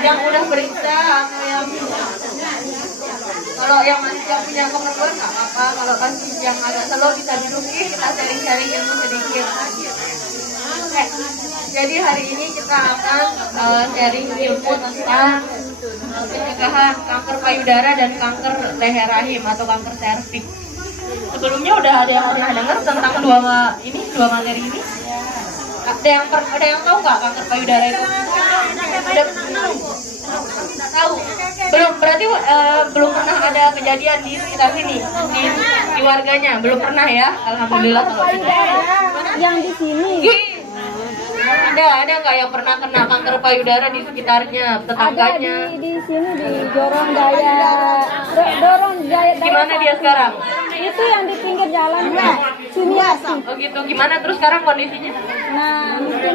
yang udah periksa atau yang kalau yang masih yang punya kemampuan nggak apa-apa, kalau masih yang agak slow bisa duduk, kita sharing-sharing ilmu sedikit. Oke, jadi hari ini kita akan sharing ilmu tentang pencegahan kanker payudara dan kanker leher rahim atau kanker serviks. Sebelumnya udah ada yang dengar tentang dua materi ini? Ada yang tahu nggak kanker payudara itu? Ada tahu? Belum, berarti belum pernah ada kejadian di sekitar sini, di warganya belum pernah ya? Alhamdulillah kalau gitu. Yang di sini ada nggak yang pernah kena kanker payudara di sekitarnya, tetangganya? ada di sini di Dorong Jaya. Gimana dia sekarang? Itu yang di pinggir jalan sini. Oh gitu, gimana terus sekarang kondisinya? Nah, mungkin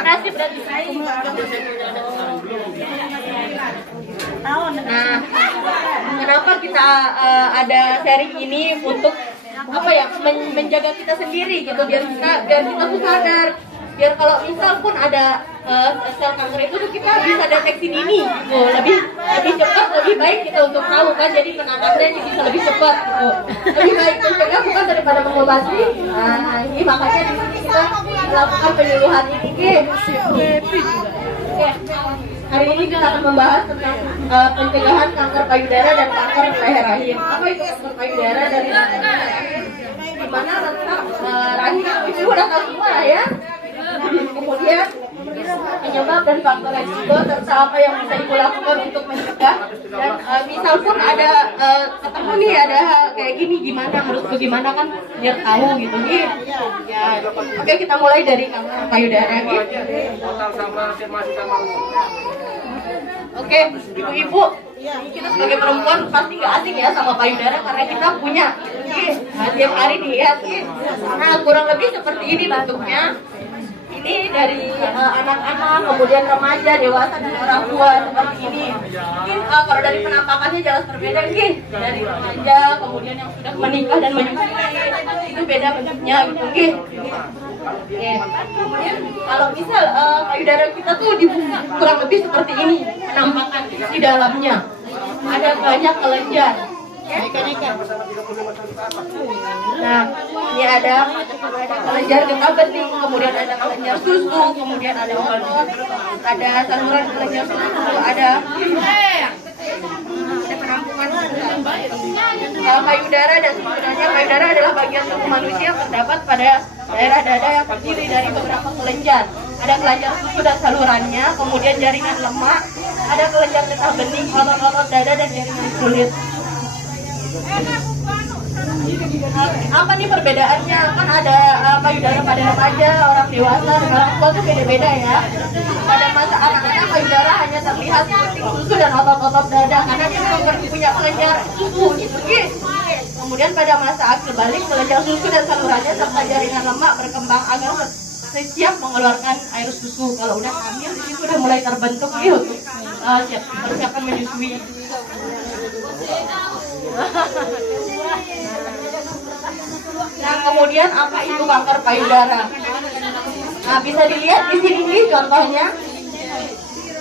Nasib berarti. Nah, kenapa kita ada sharing ini untuk apa ya, menjaga kita sendiri gitu, biar kita tuh sadar, biar kalau misal pun ada sel kanker itu tuh kita bisa deteksi dini gitu, lebih cepat, lebih baik kita untuk tahu kan, jadi penanganannya bisa lebih cepat gitu, lebih baik mencegah bukan daripada mengobati. Nah ini makanya di sini kita melakukan penyuluhan ini. Oke. Hari ini kita akan membahas tentang pencegahan kanker payudara dan kanker leher rahim. Apa itu kanker payudara dan kanker leher rahim? Di mana letak rahim itu udah tahu semua lah ya. Kemudian penyebab dan faktor resiko serta apa yang bisa ibu lakukan untuk mencegah, dan misal pun ada ketemu nih ada hal kayak gini, gimana harus bagaimana kan biar tahu gitu nih ya. Oke, kita mulai dari kanker payudara gitu. Oke, ibu-ibu, kita sebagai perempuan pasti nggak asing ya sama payudara karena kita punya tiap hari dilihat. Nah, kurang lebih seperti ini bentuknya. Ini dari anak-anak, kemudian remaja, dewasa, dan orang tua seperti ini. Mungkin kalau dari penampakannya jelas berbeda nih. Dari remaja, kemudian yang sudah menikah dan menyusui, itu beda bentuknya gitu nih. Oke. Kemudian kalau misal payudara kita tuh dibuka kurang lebih seperti ini penampakan di dalamnya. Ada banyak kelenjar. Nah, ini ada kelenjar getah bening, kemudian ada kelenjar susu, kemudian ada otot, ada saluran kelenjar susu, ada penampungan payudara, dan sebenarnya payudara adalah bagian tubuh manusia yang terdapat pada daerah dada yang terdiri dari beberapa kelenjar. Ada kelenjar susu dan salurannya, kemudian jaringan lemak, ada kelenjar getah bening, otot-otot dada, dan jaringan kulit. Apa nih perbedaannya? Kan ada payudara pada remaja, orang dewasa, dan orang tua tuh beda-beda ya. Pada masa anak-anak payudara hanya terlihat seperti susu dan otot-otot dada karena dia memang punya kelenjar susu gitu. Kemudian pada masa akil balik, kelenjar susu dan salurannya serta jaringan lemak berkembang agar siap mengeluarkan air susu. Kalau udah hamil, di situ udah mulai terbentuk gitu, persiapan menyusui. Nah, kemudian apa itu kanker payudara? Nah, bisa dilihat di sini nih contohnya.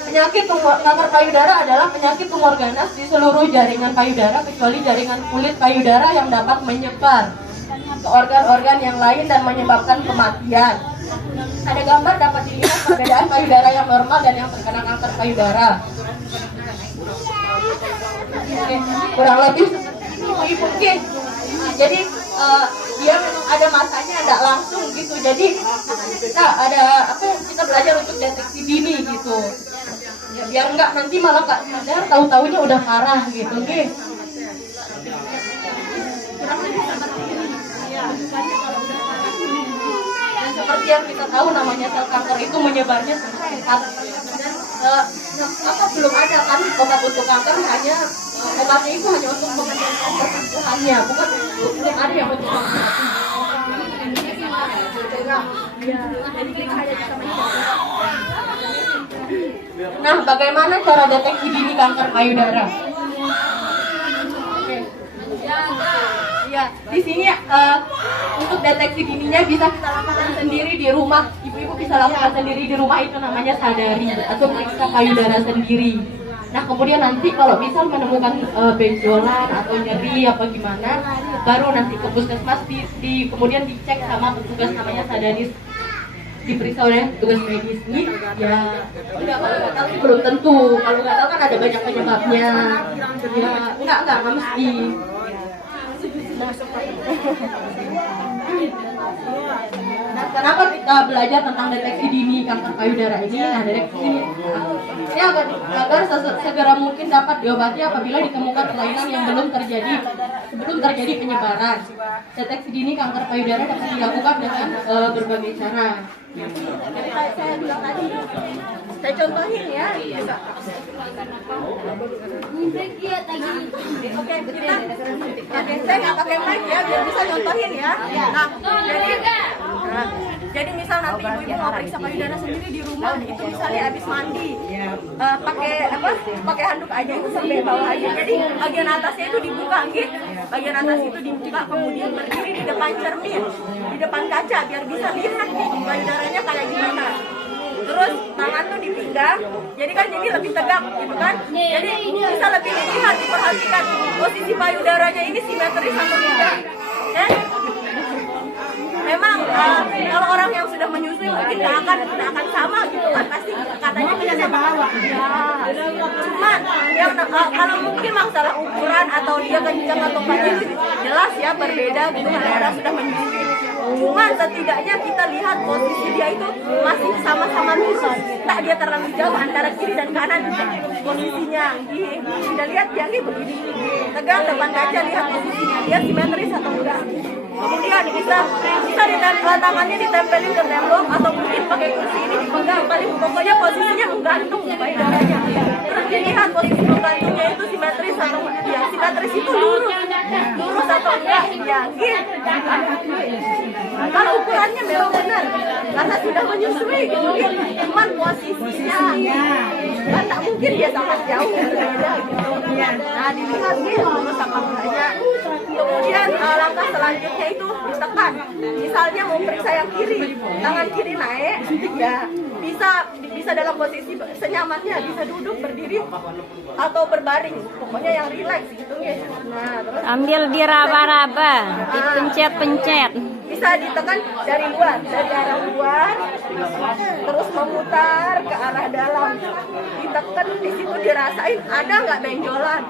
Penyakit kanker payudara adalah penyakit tumor ganas di seluruh jaringan payudara kecuali jaringan kulit payudara yang dapat menyebar ke organ-organ yang lain dan menyebabkan kematian. Ada gambar dapat dilihat perbedaan payudara yang normal dan yang terkena kanker payudara. Kurang lebih seperti ini, jadi dia ada masanya, tidak langsung gitu. Jadi kita belajar untuk deteksi dini gitu. Ya, biar enggak nanti malah nggak sadar, tahu-tahunya udah parah gitu, guys. Dan seperti yang kita tahu, namanya sel kanker itu menyebarnya cepat. Belum ada kan obat untuk kanker, hanya obatnya itu hanya untuk mengendalikan pertumbuhannya, bukan belum ada yang untuk kanker. Nah, bagaimana cara deteksi dini kanker payudara? Iya, di sini untuk deteksi dininya bisa kita lakukan sendiri di rumah. Ibu-ibu bisa lakukan sendiri di rumah, itu namanya sadari atau periksa payudara sendiri. Nah kemudian nanti kalau misal menemukan benjolan atau nyeri apa gimana, baru nanti ke puskesmas kemudian dicek sama petugas namanya sadaris, diperiksa oleh petugas medis. Ini ya enggak, kalau nggak tahu sih belum tentu, kalau nggak tahu kan ada banyak penyebabnya. Ya enggak mesti. Nah, kenapa kita belajar tentang deteksi dini kanker payudara ini? Nah, deteksi dini ini agar segera mungkin dapat diobati apabila ditemukan kelainan yang sebelum terjadi penyebaran. Deteksi dini kanker payudara dapat dilakukan dengan berbagai cara. Jadi kayak saya bilang tadi, saya contohin ya. Oke, saya nggak pakai mic ya, biar bisa contohin ya. Nah, jadi misal nanti ibu-ibu mau periksa payudara sendiri di rumah, itu misalnya habis mandi, pakai handuk aja itu sampai bawah aja. Jadi bagian atasnya itu dibuka, gitu. Bagian atas itu dibuka, kemudian berdiri di depan cermin, di depan kaca, biar bisa lihat nih payudaranya kayak gimana. Terus tangan tuh dipinggang, jadi lebih tegak gitu kan. Jadi bisa lebih dilihat, diperhatikan posisi payudaranya ini simetris atau tidak. Memang kalau orang yang sudah menyusui mungkin nggak akan sama gitu kan, pasti katanya kita sama. Cuman yang kalau mungkin masalah ukuran atau dia kencang atau kecil jelas ya berbeda gitu kalau orang sudah menyusui. Cuman setidaknya kita lihat posisi dia itu masih sama-sama lurus, tak dia terlalu jauh antara kiri dan kanan posisinya. Kita lihat dia ini begini, tegang depan kaca, lihat posisinya dia simetris atau enggak. Kemudian bisa tangannya ditempelin ke tembok atau mungkin pakai kursi ini dipegang, paling pokoknya posisinya menggantung payudaranya. Terus dilihat posisi menggantungnya itu simetris atau ya simetris itu lurus atau enggak ya gitu. Kalau ukurannya memang benar karena sudah menyusui gitu, cuman posisinya kan tak mungkin dia sangat jauh berbeda gitu. Nah dilihat gitu lurus apa enggaknya. Kemudian langkah selanjutnya itu ditekan. Misalnya mau periksa yang kiri, tangan kiri naik, ya bisa dalam posisi senyamannya, bisa duduk, berdiri, atau berbaring. Pokoknya yang rileks gitu ya. Nah, terus Ambil diraba-raba, dipencet-pencet. bisa ditekan dari luar, dari arah luar, terus memutar ke arah dalam. Ditekan di situ dirasain ada nggak benjolan.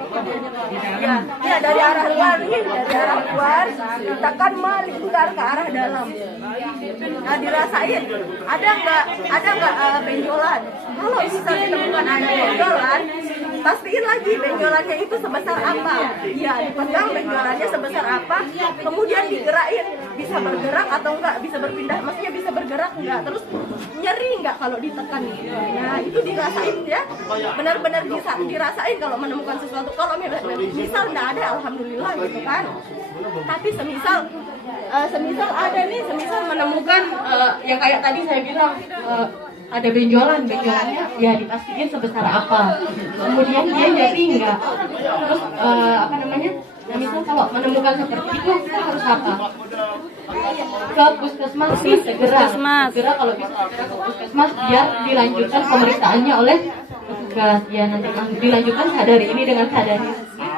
Ya dari arah luar nih, dari arah luar ditekan melingkar ke arah dalam. Nah dirasain ada nggak benjolan. Kalau bisa ditemukan ada benjolan, pastiin lagi benjolannya itu sebesar apa. Ya dipegang benjolannya sebesar apa, kemudian digerakin, bisa bergerak atau enggak, bisa berpindah, maksudnya bisa bergerak enggak, terus nyeri enggak kalau ditekan. Nah itu dirasain ya, benar-benar bisa dirasain kalau menemukan sesuatu. Kalau misal enggak ada, alhamdulillah gitu kan. Tapi semisal ada nih, semisal menemukan yang kayak tadi saya bilang, ada benjolannya ya dipastiin sebesar apa, kemudian dia nyeri enggak, terus nah misal kalau menemukan seperti itu kita harus apa, ke puskesmas segera kalau bisa segera ke puskesmas biar dilanjutkan pemeriksaannya oleh petugas ya, nanti dilanjutkan sadari ini dengan sadari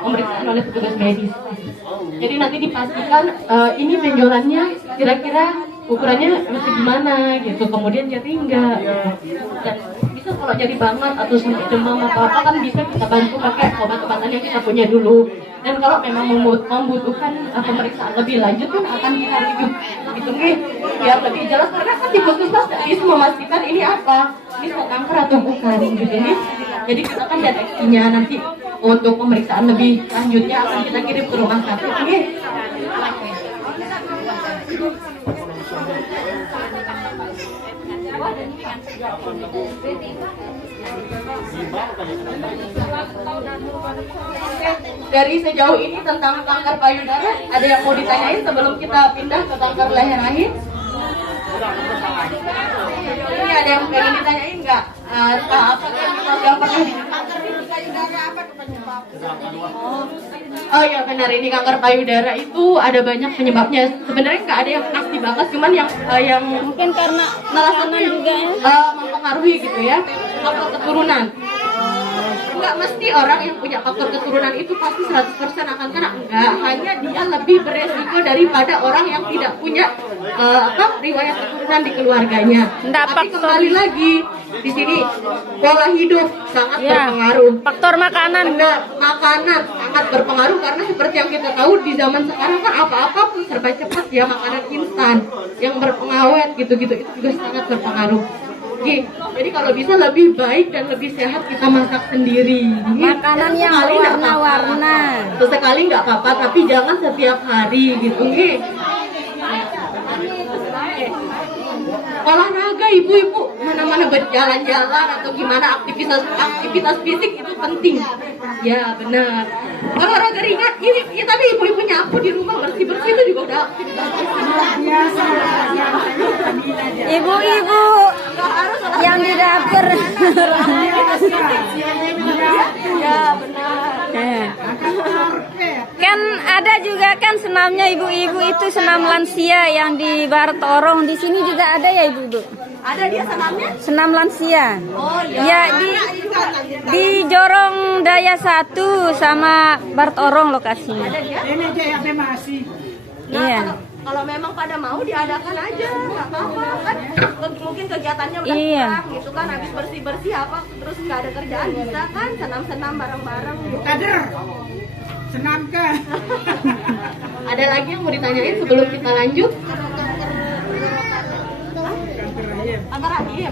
pemeriksaan oleh petugas medis. Jadi nanti dipastikan ini benjolannya kira-kira ukurannya mesti gimana gitu, kemudian nyeri enggak dan bisa kalau jadi banget atau sampai demam apa kan bisa kita bantu pakai obat-obatan yang kita punya dulu. Dan kalau memang membutuhkan pemeriksaan lebih lanjut kan akan kita rujuk gitu nih biar lebih jelas, karena kan di puskesmas bisa memastikan ini apa, ini kanker atau bukan gitu nih. Jadi kita kan deteksinya nanti untuk pemeriksaan lebih lanjutnya akan kita kirim ke rumah sakit nih. Dari sejauh ini tentang kanker payudara, ada yang mau ditanyain sebelum kita pindah ke kanker leher rahim? Ini ada yang pengen ditanyain nggak? Apa yang pernah di Oh iya benar, ini kanker payudara itu ada banyak penyebabnya. Sebenarnya nggak ada yang pasti banget, cuman yang Mungkin karena makanan juga ya. mempengaruhi gitu ya, faktor keturunan. Nggak mesti orang yang punya faktor keturunan itu pasti 100% akan kena, enggak. Hanya dia lebih beresiko daripada orang yang tidak punya riwayat keturunan di keluarganya. Nggak, Tapi faktor- kembali lagi di sini pola hidup sangat Ya. berpengaruh. Faktor makanan. Benar, makanan sangat berpengaruh karena seperti yang kita tahu di zaman sekarang kan apa-apa pun serba cepat ya, makanan instan yang berpengawet gitu-gitu itu juga sangat berpengaruh. Jadi kalau bisa lebih baik dan lebih sehat kita masak sendiri. Makanan yang Sekali nggak berwarna-warna. apa-apa. Sesekali nggak apa-apa, tapi jangan setiap hari gitu. Olahraga ibu-ibu, mana-mana berjalan-jalan atau gimana, aktivitas fisik itu penting. Ya benar. Olahraga ringan, ini ya, tapi ibu-ibu nyapu di rumah bersih-bersih itu juga udah aktivitas. Ibu-ibu yang di dapur. Ya benar. Kan ada juga kan senamnya ibu-ibu itu senam lansia yang di Bartorong. Di sini juga ada ya ibu-ibu. Ada dia senamnya? Senam lansia. Oh iya. Ya di Jorong Daya 1 sama Bartorong lokasinya. Ada dia? Ini aja yang masih. Nah, Iya. kalau memang pada mau diadakan aja, nggak apa-apa kan? Mungkin kegiatannya udah Iya. kurang gitu kan, habis bersih-bersih apa, terus nggak ada kerjaan bisa kan senam-senam bareng-bareng. Kader. Senam ke? Ada lagi yang mau ditanyain sebelum kita lanjut? Kanker rahim.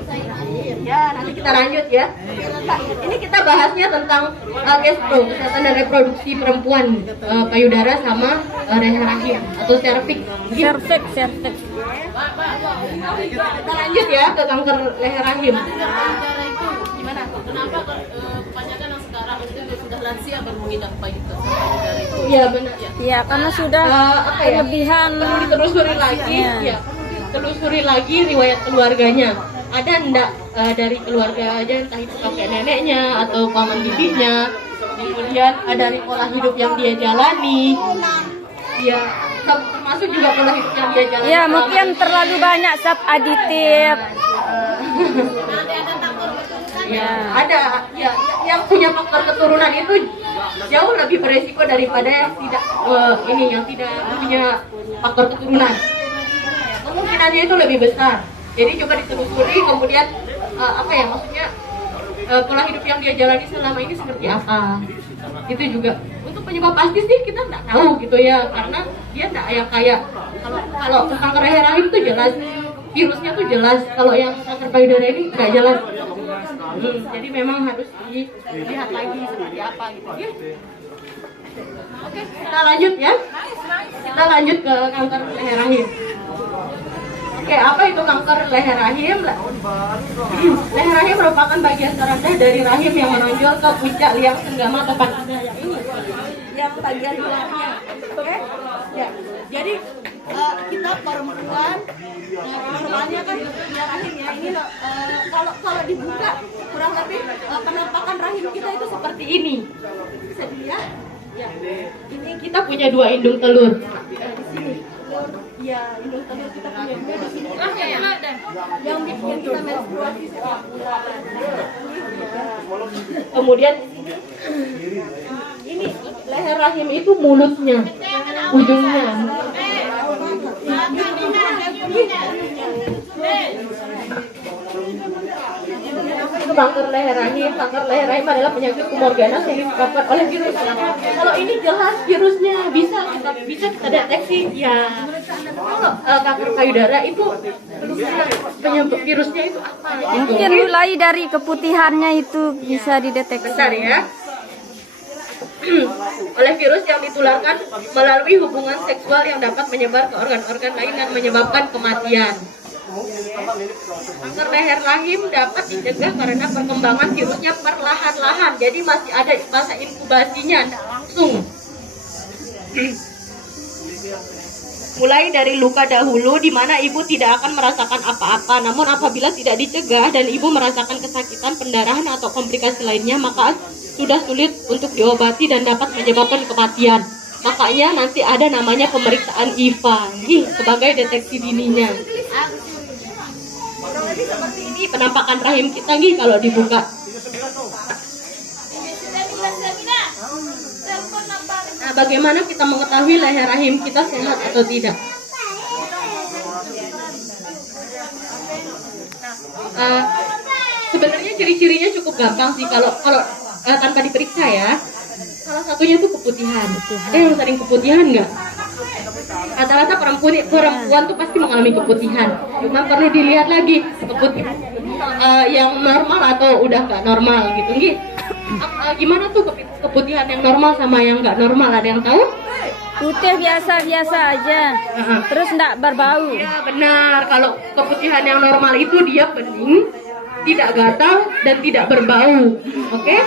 Ya, nanti kita lanjut ya. Ini kita bahasnya tentang gastro, kesehatan dan reproduksi perempuan, payudara sama leher rahim atau serviks. Serviks. Kita lanjut ya ke kanker leher rahim. Gimana? Kenapa kebanyakan yang sekarang itu sudah lansia baru mengidap payudara itu? Iya benar. Ya karena sudah Apa ya? kelebihan. Perlu ditelusuri lagi, Iya. ya. Telusuri lagi riwayat keluarganya. Ada enggak dari keluarga aja, entah itu kakek neneknya atau paman bibinya. Kemudian ada dari pola hidup yang dia jalani. Ya, termasuk juga pola hidup yang dia jalani. Ya selama mungkin terlalu banyak zat aditif. Ya, ada ya yang punya faktor keturunan itu jauh lebih beresiko daripada yang tidak yang tidak punya faktor keturunan. Kemungkinannya itu lebih besar. Jadi coba ditelusuri kemudian maksudnya pola hidup yang dia jalani selama ini seperti apa. Itu juga untuk penyebab pasti sih kita nggak tahu gitu ya, karena dia nggak kayak kalau kanker leher rahim itu jelas virusnya tuh jelas, kalau yang kanker payudara ini nggak jelas. Jadi memang harus dilihat lagi seperti apa gitu ya. Oke, kita lanjut ya. Kita lanjut ke kanker leher rahim. Oke, apa itu kanker leher rahim? Leher rahim merupakan bagian terendah dari rahim yang menonjol ke puncak liang senggama tepat yang ini, yang bagian luarnya. Oke, ya. Jadi kita perempuan normalnya kan punya rahim ya. Ini kalau dibuka kurang lebih penampakan rahim kita itu seperti ini. Bisa dilihat? Ya. Ini kita punya 2 indung telur. Di sini. Ya, indung telur kita punya 2 di sini. Yang bikin kita menstruasi setiap bulan. Kemudian ini leher rahim itu mulutnya, ujungnya. Itu kanker leher rahim. Kanker leher rahim adalah penyakit tumor ganas yang disebabkan oleh virus. Kalau ini jelas virusnya bisa kita deteksi ya. Kalau kanker payudara itu penyebab virusnya itu apa? Gitu. Mungkin mulai dari keputihannya itu bisa dideteksi. Bentar ya. Oleh virus yang ditularkan melalui hubungan seksual yang dapat menyebar ke organ-organ lain dan menyebabkan kematian. Kanker leher rahim dapat dicegah karena perkembangan virusnya perlahan-lahan, jadi masih ada masa inkubasinya, tidak langsung. Mulai dari luka dahulu di mana ibu tidak akan merasakan apa-apa. Namun apabila tidak dicegah dan ibu merasakan kesakitan, pendarahan atau komplikasi lainnya, maka sudah sulit untuk diobati dan dapat menyebabkan kematian. Makanya nanti ada namanya pemeriksaan IVA sebagai deteksi dininya. Jadi seperti ini penampakan rahim kita kalau dibuka. Nah, bagaimana kita mengetahui leher rahim kita sehat atau tidak? Sebenarnya ciri-cirinya cukup gampang sih kalau tanpa diperiksa ya. Salah satunya itu keputihan. Ada yang sering keputihan nggak? Rata-rata perempuan tuh pasti mengalami keputihan. Cuma perlu dilihat lagi keputihan yang normal atau udah nggak normal gitu. Gimana tuh keputihan yang normal sama yang nggak normal? Ada yang tahu? Putih biasa-biasa aja. Terus enggak berbau. Ya benar. Kalau keputihan yang normal itu dia bening, tidak gatal dan tidak berbau. Oke?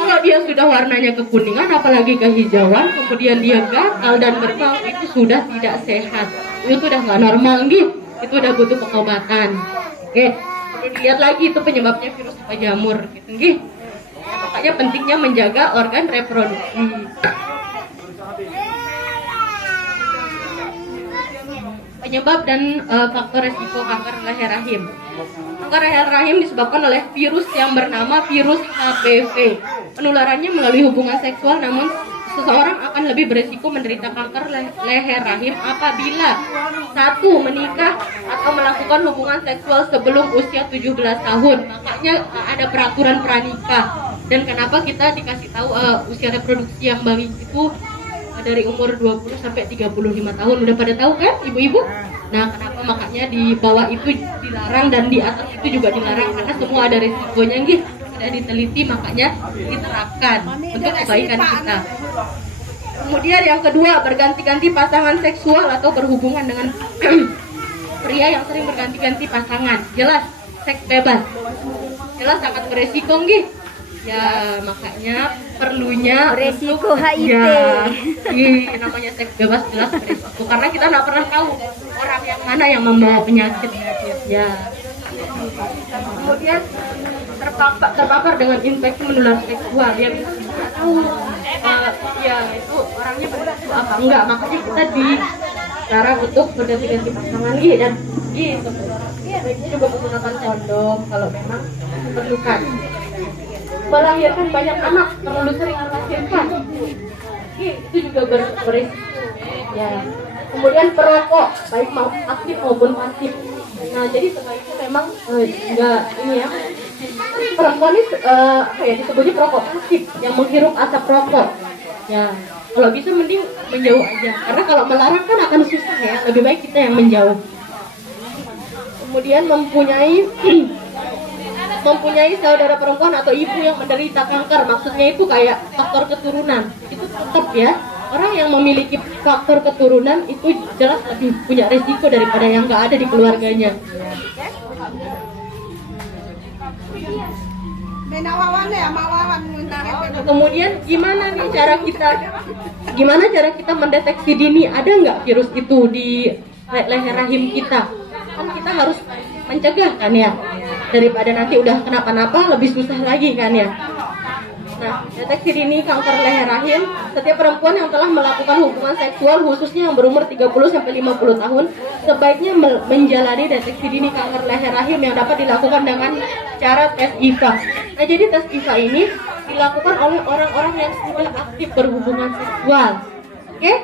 Kalau dia sudah warnanya kekuningan apalagi kehijauan, kemudian dia gatal dan berbau, itu sudah tidak sehat. Itu udah nggak normal itu udah butuh pengobatan. Oke? Perlu dilihat lagi itu penyebabnya virus apa jamur gitu makanya pentingnya menjaga organ reproduksi. Penyebab dan faktor resiko kanker leher rahim. Kanker leher rahim disebabkan oleh virus yang bernama virus HPV. Penularannya melalui hubungan seksual, namun seseorang akan lebih beresiko menderita kanker leher rahim apabila 1. Menikah atau melakukan hubungan seksual sebelum usia 17 tahun. Makanya ada peraturan pranikah. Dan kenapa kita dikasih tahu usia reproduksi yang baik itu dari umur 20 sampai 35 tahun. Udah pada tahu kan ibu-ibu? Nah, kenapa makanya di bawah itu dilarang dan di atas itu juga dilarang, karena semua ada risikonya sudah diteliti, makanya diterapkan untuk kebaikan kita. Kemudian yang kedua, berganti-ganti pasangan seksual atau berhubungan dengan pria yang sering berganti-ganti pasangan. Jelas seks bebas. Jelas sangat beresiko ya, makanya perlunya Resiko HIV. Namanya seks bebas jelas beresiko, karena kita nggak pernah tahu orang yang mana yang membawa penyakit ya. Kemudian terpapar dengan infeksi menular seksual yang kita nggak tahu ya itu orangnya beresiko apa enggak, makanya kita dilarang untuk berganti-ganti pasangan dan sebaiknya juga menggunakan kondom kalau memang diperlukan. Melahirkan banyak anak, terlalu sering melahirkan, itu juga beresiko ya. Kemudian perokok, baik aktif maupun pasif. Nah, jadi sebaiknya memang enggak perempuan ini disebutnya perokok pasif yang menghirup asap rokok ya. Kalau bisa mending menjauh aja, karena kalau melarang kan akan susah ya, lebih baik kita yang menjauh. Kemudian mempunyai saudara perempuan atau ibu yang menderita kanker, maksudnya itu kayak faktor keturunan, itu tetap ya, orang yang memiliki faktor keturunan itu jelas lebih punya resiko daripada yang nggak ada di keluarganya. Kemudian gimana cara kita mendeteksi dini ada nggak virus itu di leher rahim kita? Kan kita harus mencegah kan ya, daripada nanti udah kenapa-napa lebih susah lagi kan ya. Nah, deteksi dini kanker leher rahim, setiap perempuan yang telah melakukan hubungan seksual khususnya yang berumur 30-50 tahun sebaiknya menjalani deteksi dini kanker leher rahim yang dapat dilakukan dengan cara tes IVA. Nah, jadi tes IVA ini dilakukan oleh orang-orang yang sudah aktif berhubungan seksual. Oke?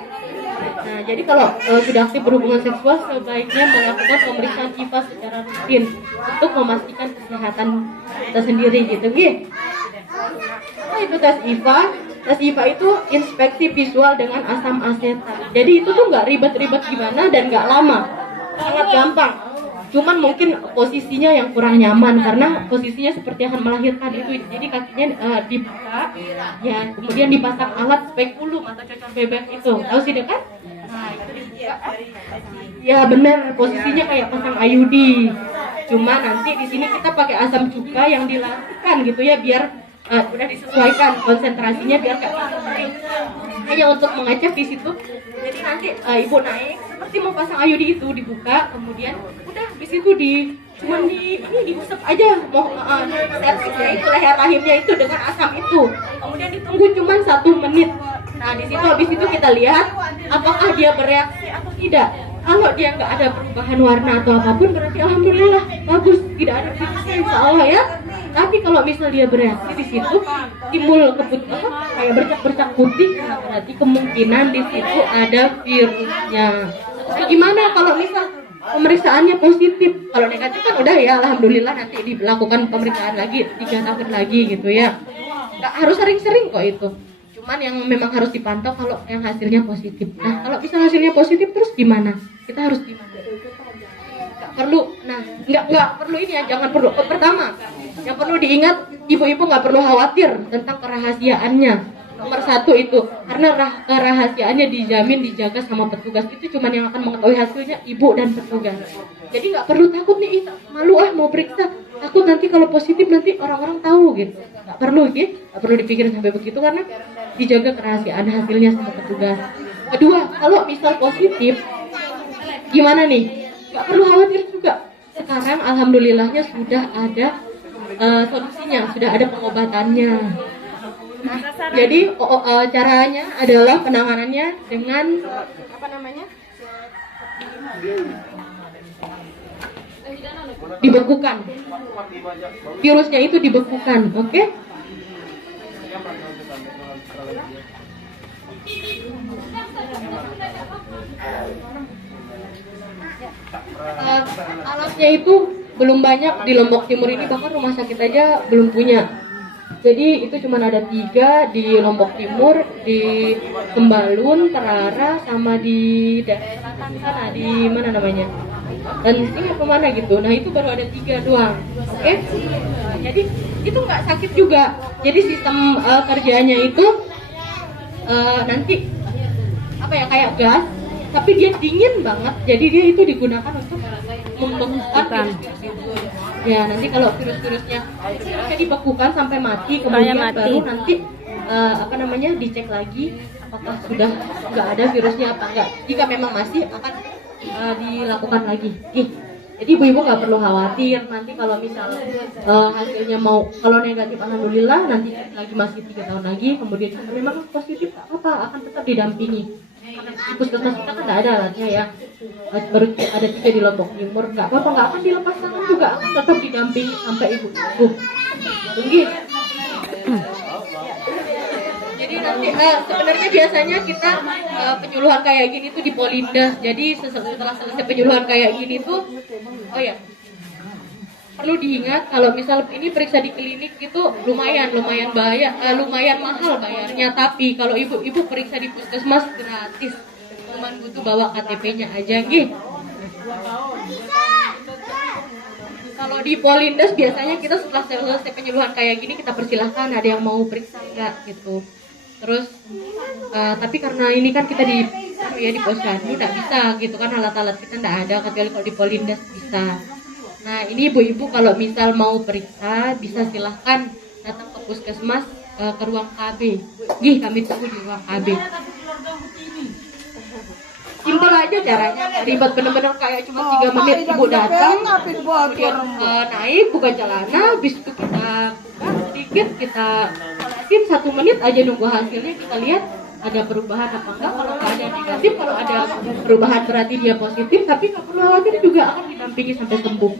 Nah, jadi kalau sudah aktif berhubungan seksual sebaiknya melakukan pemeriksaan IVA secara rutin untuk memastikan kesehatan kita sendiri gitu. Nah, itu tes IVA. Tes IVA itu inspeksi visual dengan asam asetat. Jadi itu tuh nggak ribet-ribet gimana dan nggak lama, sangat gampang. Cuman mungkin posisinya yang kurang nyaman karena posisinya seperti akan melahirkan itu. Jadi kakinya dibuka, ya kemudian dipasang alat spekulum atau cocok bebek itu. Tahu sih kan? Nah, itu dibuka. Ya benar, posisinya kayak pasang IUD. Cuma nanti di sini kita pakai asam cuka yang dilakukan gitu ya, biar udah disesuaikan konsentrasinya biar gak hanya untuk mengecek di situ. Jadi nanti ibu naik seperti mau pasang IUD itu, dibuka, kemudian udah di situ cuman diusap aja mau servisnya itu, leher rahimnya itu dengan asam itu, kemudian ditunggu cuman 1 menit. Nah di situ habis itu kita lihat apakah dia bereaksi atau tidak. Kalau dia nggak ada perubahan warna atau apapun berarti alhamdulillah bagus, tidak ada virusnya insya Allah ya. Tapi kalau misal dia bereaksi di situ timbul kayak bercak-bercak putih, nah, berarti kemungkinan di situ ada virusnya. Gimana kalau misal pemeriksaannya positif? Kalau negatif kan udah ya alhamdulillah, nanti dilakukan pemeriksaan lagi 3 tahun lagi gitu ya. Nggak harus sering-sering kok itu. Cuman yang memang harus dipantau kalau yang hasilnya positif. Nah kalau bisa hasilnya positif terus gimana? Kita harus gimana? Nggak perlu. Nah nggak perlu ini ya, jangan perlu. Pertama yang perlu diingat, ibu-ibu nggak perlu khawatir tentang kerahasiaannya. Nomor 1 itu, karena kerahasiaannya dijamin, dijaga sama petugas. Itu cuman yang akan mengetahui hasilnya ibu dan petugas. Jadi nggak perlu takut nih, malu mau periksa, takut nanti kalau positif nanti orang-orang tahu gitu. Nggak perlu gitu, nggak perlu dipikirin sampai begitu karena dijaga kerahasiaan hasilnya sama petugas. Kedua, kalau misal positif, gimana nih? Nggak perlu khawatir juga. Sekarang alhamdulillahnya sudah ada solusinya, sudah ada pengobatannya. Nah, jadi caranya adalah penanganannya dengan dibekukan. Virusnya itu dibekukan, oke? Alatnya itu belum banyak di Lombok Timur ini, bahkan rumah sakit aja belum punya. Jadi itu cuma ada 3 di Lombok Timur, di Sembalun, Terara, sama di daerah selatan sana, di mana namanya? Dan ini kemana gitu. Nah itu baru ada 3 doang, oke? Nah, jadi itu nggak sakit juga. Jadi sistem kerjanya itu nanti kayak gas, tapi dia dingin banget. Jadi dia itu digunakan untuk membekukan virus itu. Ya nanti kalau virusnya dibekukan sampai mati, kemudian baru nanti dicek lagi apakah sudah nggak ada virusnya apa enggak. Jika memang masih akan dilakukan lagi. Jadi ibu-ibu nggak perlu khawatir nanti kalau misal hasilnya kalau negatif alhamdulillah, nanti lagi masih 3 tahun lagi, kemudian memang positif apa akan tetap didampingi. Karena di puskesmas kita kan nggak ada alatnya ya, baru ada 3 di Lombok Timur, nggak apa-apa, nggak akan dilepas tangan juga, akan tetap didampingi sampai ibu sembuh. Mungkin. Jadi nanti sebenarnya biasanya kita penyuluhan kayak gini tuh di Polindas. Jadi setelah selesai penyuluhan kayak gini tuh, perlu diingat kalau misal ini periksa di klinik gitu lumayan mahal bayarnya, tapi kalau ibu-ibu periksa di puskesmas gratis, cuman butuh bawa KTP-nya aja gitu. Kalau di Polindas biasanya kita setelah selesai penyuluhan kayak gini kita persilahkan ada yang mau periksa enggak gitu. Terus tapi karena ini kan kita di posyandu nggak bisa gitu kan, alat-alat kita nggak ada, kecuali kalau di Polindas bisa. Nah ini ibu-ibu kalau misal mau periksa bisa silahkan datang ke puskesmas ke ruang KB. Kami tunggu di ruang KB. Simpel aja caranya, ribet bener-bener kayak cuma 3 menit ibu datang, kemudian naik buka celana, habis itu kita sedikit kita olesin 1 menit aja nunggu hasilnya, kita lihat ada perubahan apa enggak. Kalau ada negatif, kalau ada perubahan berarti dia positif, tapi nggak perlu khawatir, juga akan didampingi sampai sembuh.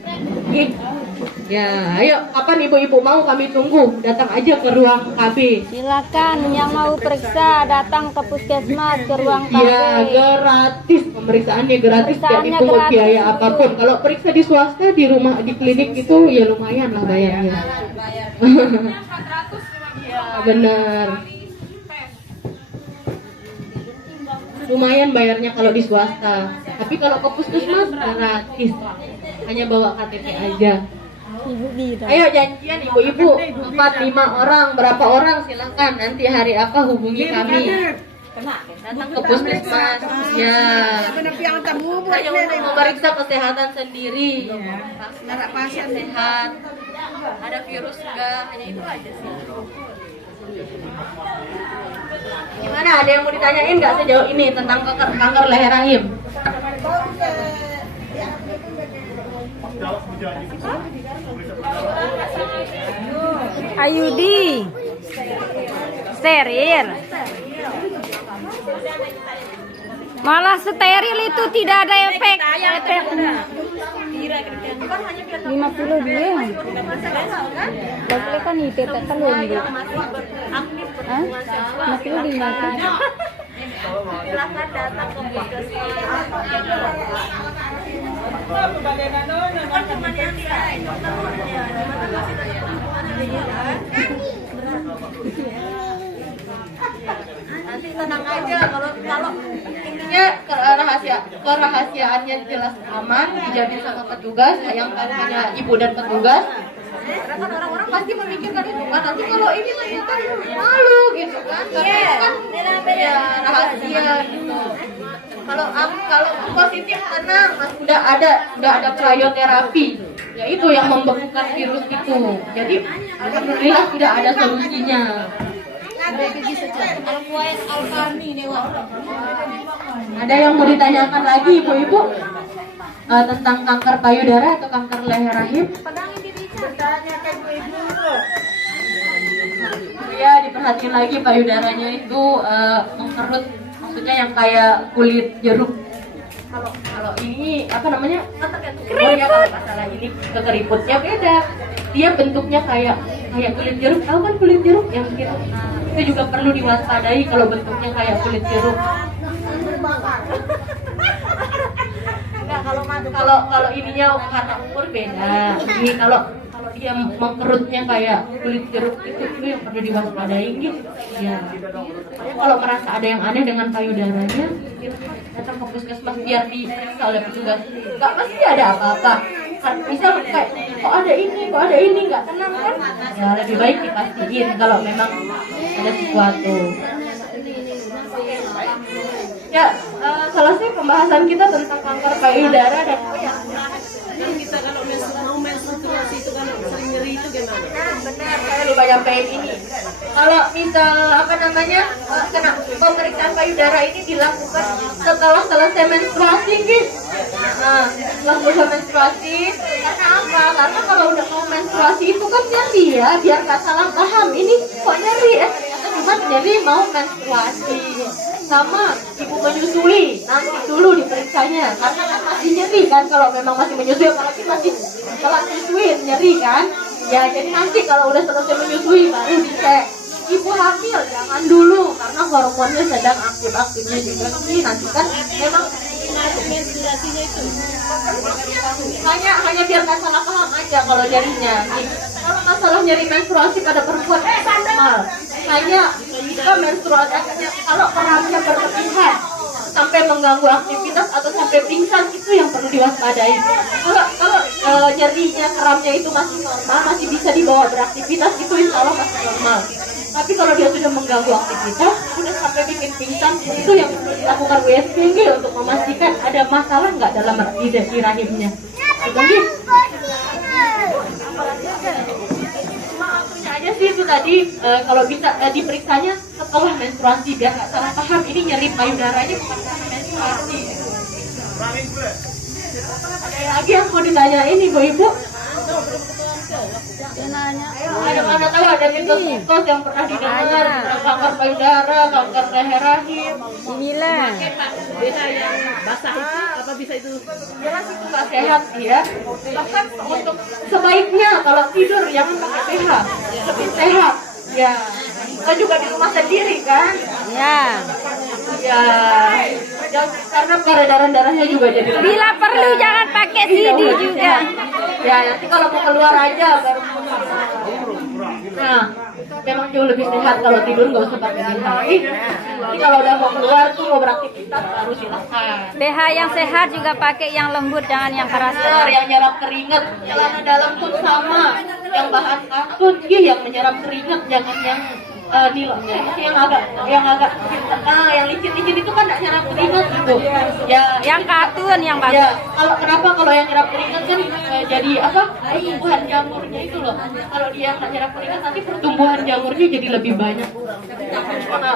Ya, ayo kapan ibu-ibu mau kami tunggu, datang aja ke ruang KB. Silakan yang mau periksa datang ke puskesmas ke ruang KB. Ya gratis, pemeriksaannya gratis, tidak dipungut biaya apapun. Kalau periksa di swasta di rumah di klinik itu ya lumayan lah bayarnya. Benar. Lumayan bayarnya kalau di swasta, tapi kalau ke puskesmas gratis, hanya bawa KTP aja. Ayo janjian ibu-ibu 4-5 orang, berapa orang silakan, nanti hari apa hubungi kami, datang ke puskesmas ya. Hanya untuk memeriksa kesehatan sendiri, pasien sehat, ada virus enggak, hanya itu aja sih. Gimana? Ada yang mau ditanyain nggak sejauh ini tentang kanker leher rahim? Ayudi. Steril. Malah steril itu tidak ada efek. 50 dia. Bakal kan itu tak telur gitu. Hah? 55. Silakan datang ke nanti tenang aja kalau intinya kerahasiaannya jelas aman, dijamin sama petugas yang hanya ibu dan petugas. Karena kan orang-orang pasti memikirkan itu kan, nanti kalau ini ternyata malu gitu kan, karena itu kan ya rahasia gitu. Kalau positif tenang, udah ada cryoterapi, yaitu yang membekukan virus itu. Jadi alhamdulillah tidak ada solusinya. Ada yang mau ditanyakan lagi ibu-ibu tentang kanker payudara atau kanker leher rahim? Ya, diperhatiin lagi payudaranya itu mengkerut, maksudnya yang kayak kulit jeruk. Kalau ini apa namanya? Keriput. Kalau masalah ini kekeriputnya beda. Dia bentuknya kayak kulit jeruk. Tahu kan kulit jeruk yang gitu? Itu juga perlu diwaspadai kalau bentuknya kayak kulit jeruk. Enggak, kalau ininya karena umur beda. Ini kalau dia mengkerutnya kayak kulit jeruk itu yang perlu diwaspadai gitu. Ya. Kalau merasa ada yang aneh dengan payudaranya, datang ke puskesmas biar diperiksa oleh petugas. Enggak pasti ada apa-apa. Misal kayak kok ada ini nggak tenang kan? Ya lebih baik dipastiin kalau memang ada sesuatu. Ya, selesai pembahasan kita tentang kanker payudara dan Dan kita kalau mau menstruasi itu kan sering nyeri itu gimana? benar, saya lupa nyampein ini. Kalau misal kena pemeriksaan payudara ini dilakukan setelah selesai menstruasi, guys. Nah, setelah selesai menstruasi, karena apa? Karena kalau udah mau menstruasi itu kan nyeri ya, biar nggak salah paham. Ini kok nyeri? Ternyata cuma nyeri mau menstruasi. Sama ibu menyusui, nanti dulu diperiksanya, karena kan masih nyeri kan kalau memang masih menyusui, apalagi masih telat menyusui nyeri kan. Ya jadi nanti kalau udah selesai menyusui baru dicek. Ibu hamil jangan dulu karena hormonnya sedang aktif-aktifnya juga nih, nanti kan memang Menstruasinya itu. hanya biar nggak salah paham aja kalau nyerinya. Kalau masalah nyeri menstruasi pada perempuan normal. Hanya jika menstruasinya kalau keramnya berlebihan sampai mengganggu aktivitas atau sampai pingsan, itu yang perlu diwaspadai. Kalau nyerinya keramnya itu masih normal, masih bisa dibawa beraktivitas, itu insya Allah masih normal. Tapi kalau dia sudah mengganggu aktivitas, sudah sampai bikin pingsan, itu yang perlu dilakukan USG untuk memastikan ada masalah nggak dalam di rahimnya. Jadi aja sih itu tadi kalau bisa diperiksanya setelah menstruasi biar nggak salah paham, ini nyeri payudaranya bukan karena menstruasi. Ada lagi yang mau ditanyain ibu-ibu? Ada mana tahu ada mitos-mitos yang pernah didengar tentang kanker payudara, kanker leher rahim. Inilah. BH yang basah itu apa bisa itu? Jelas itu nggak sehat sih ya. Bahkan untuk sebaiknya kalau tidur jangan pakai BH, lebih sehat. Ya, kita juga di rumah sendiri kan. Ya. Ya, karena peredaran-darahnya juga jadi. Bila perlu jangan pakai CD juga. Ya, nanti kalau mau keluar aja baru. Nah, memang jauh lebih sehat kalau tidur nggak usah pakai BH. Jadi kalau udah mau keluar tuh mau beraktivitas baru silakan. BH yang sehat juga pakai yang lembut, jangan yang keras. Benar, yang nyerap keringat. Celana dalam pun sama. Yang bahan katun, yang menyerap keringat, jangan yang yang agak yang licin-licin itu kan nggak nyerap keringat gitu. Ya, Yang katun yang bagus. ya kalau yang nyerap keringat kan jadi apa? Pertumbuhan jamurnya itu loh. Kalau dia nggak nyerap keringat nanti pertumbuhan jamurnya jadi lebih banyak.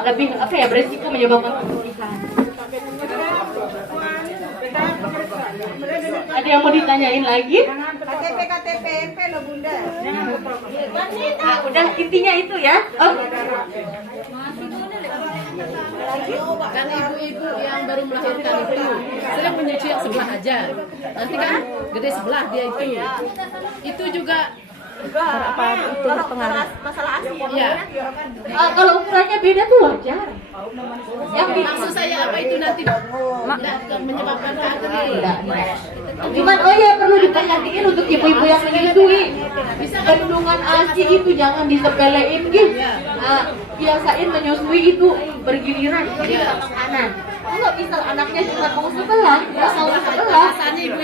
Lebih apa ya, beresiko menyebabkan kesulitan. Ada yang mau ditanyain lagi? KTP MP loh Bunda. Nah, udah intinya itu ya. Oh. Dan ibu-ibu yang baru melahirkan itu sering menyusui yang sebelah aja. Nanti kan gede sebelah dia itu juga Masalah ASI ya. kalau ukurannya beda tuh wajar. Yang Maksud saya apa itu nanti menyebabkan kanker? cuman perlu diperhatiin untuk ibu-ibu yang menyusui. Kandungan ASI itu jangan disepelein gitu. Biasain menyusui itu bergiliran sama kanan. Kalau misal anaknya cuma mau sebelah, nggak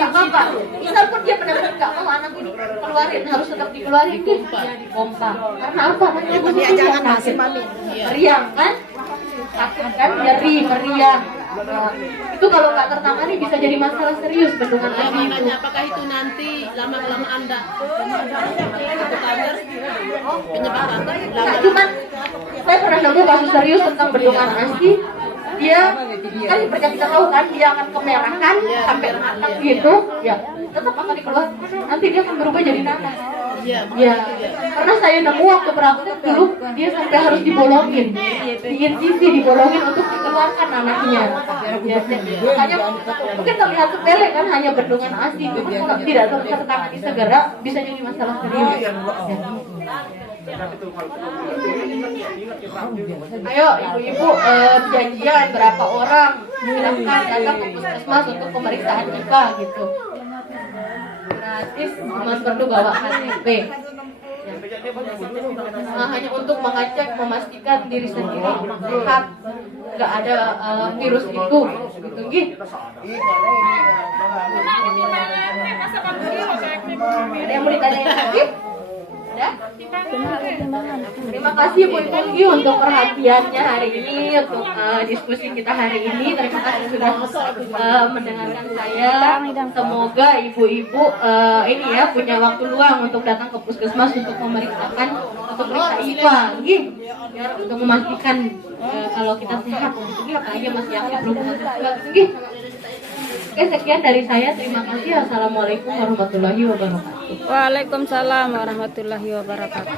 apa-apa. Misal pun dia benar-benar nggak mau anak ini keluarin, harus tetap dikeluarin gitu. Dipompa. Karena apa? Dia jangan masih mami. Meriang kan? Takut kan? Nyeri, meriang. Itu kalau nggak tertangani bisa jadi masalah serius bendungan Ya, ASI itu. makanya apakah itu nanti lama-kelamaan Anda kanker penyebaran? Nah, cuman saya pernah nemu kasus serius tentang bendungan ASI. Dia kan seperti yang kita tahu kan, dia akan kemerahan sampai matang gitu, ya tetap akan dikeluarkan. Nanti dia akan berubah jadi nanas. Ya, karena saya nemu waktu praktek dulu dia sampai harus dibolongin, di incisi dibolongin untuk dikeluarkan nanasnya. Ya, makanya mungkin terlihat sepele kan, hanya bendungan ASI itu, kalau tidak tertangani segera bisa jadi masalah serius. Ya. Ayo ibu-ibu janjian berapa orang, silahkan datang ke puskesmas untuk pemeriksaan IPA gitu. Gratis, cuma perlu bawa KTP. Hanya untuk mengecek, memastikan diri sendiri sehat, nggak ada virus itu, gitu gitu. Ada yang mau ditanyain lagi? Ya? Terima kasih Bu Ibu untuk perhatiannya hari ini, untuk diskusi kita hari ini. Terima kasih sudah mendengarkan saya. Semoga ibu-ibu ini ya punya waktu luang untuk datang ke puskesmas untuk memeriksakan, untuk periksa IPA, biar untuk memastikan kalau kita sehat. Apalagi masih aktif belum juga. Oke, sekian dari saya. Terima kasih. Assalamualaikum warahmatullahi wabarakatuh. Waalaikumsalam warahmatullahi wabarakatuh.